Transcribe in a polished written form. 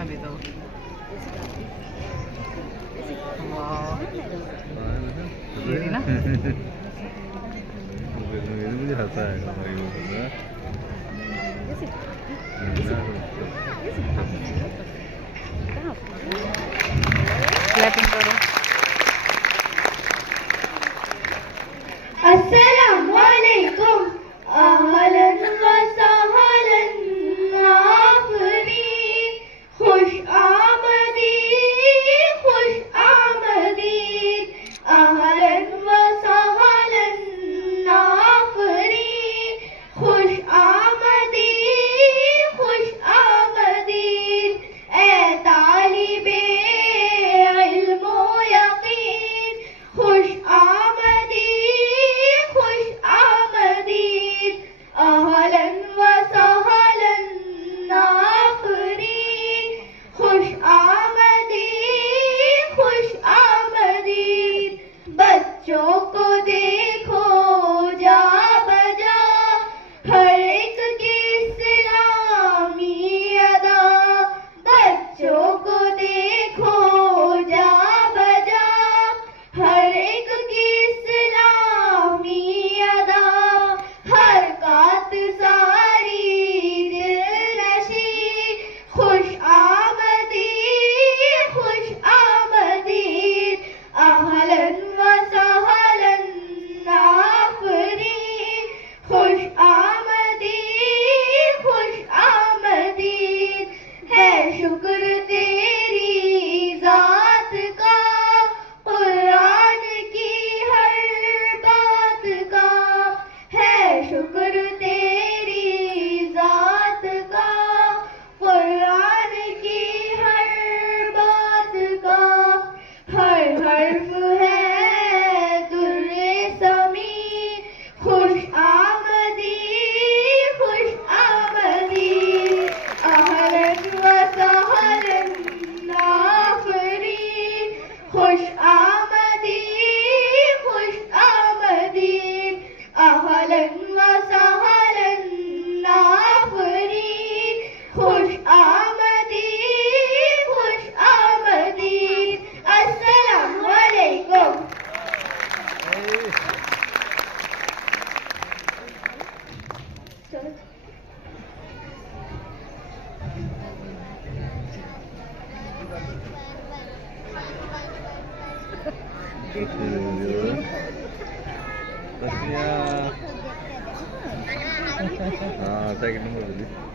अभी तो वाह ये रही ना। मुझे हंसा है क्लैपिंग करो। अस्सलामुअलैकुम अहलन व सहलन आफरीन खुश आमदीद अहलन व सहलन आफरीन खुश आमदीद ए तालिबे इल्म व यकीन खुश आमदीद अहलन व सहलन आफरीन खुश आमदीद बच्चों को देखो जा बजा हर एक की इस्लामी अदा बच्चों को देखो जा बजा हर एक की इस्लामी अदा हरकत सारी दिलनशी खुश आमदीद अहलन व सहलन आफरीन खुश आमदीद है शुक्र तेरी जात का कुरान की हर बात का है शुक्र तेरी जात का कुरान की हर बात का हर हर्फ है दुर्रे समी खुश आमदीद अहलन व सहलन आफरीन खुश आमदीद अहलन व सहलन आफरीन खुश आमदीद अस्सलामु अलैकुम। हाँ सेकंड नंबर